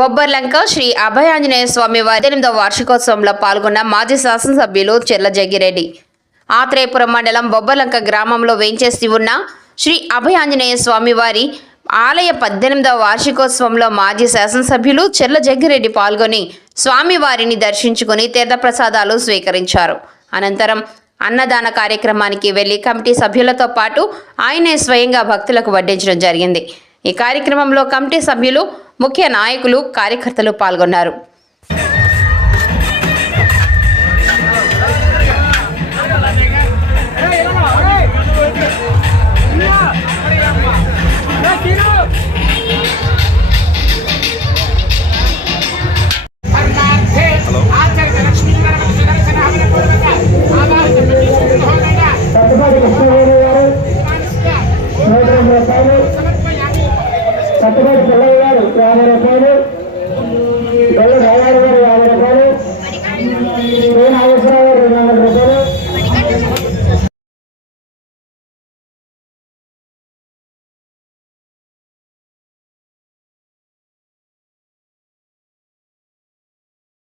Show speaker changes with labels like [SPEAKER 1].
[SPEAKER 1] బొబ్బర్లంక శ్రీ అభయాంజనేయ స్వామి వారి ఎనిమిదవ వార్షికోత్సవంలో పాల్గొన్న మాజీ శాసనసభ్యులు చెర్ల జగ్గిరెడ్డి. ఆత్రేయపురం మండలం బొబ్బర్లంక గ్రామంలో వేంచేసి ఉన్న శ్రీ అభయాంజనేయ స్వామి వారి ఆలయ పద్దెనిమిదవ వార్షికోత్సవంలో మాజీ శాసనసభ్యులు చెర్ల జగ్గిరెడ్డి పాల్గొని స్వామివారిని దర్శించుకుని తీర్థప్రసాదాలు స్వీకరించారు. అనంతరం అన్నదాన కార్యక్రమానికి వెళ్ళి కమిటీ సభ్యులతో పాటు ఆయనే స్వయంగా భక్తులకు వడ్డించడం జరిగింది. ఈ కార్యక్రమంలో కమిటీ సభ్యులు ముఖ్య నాయకులు కార్యకర్తలు పాల్గొన్నారు.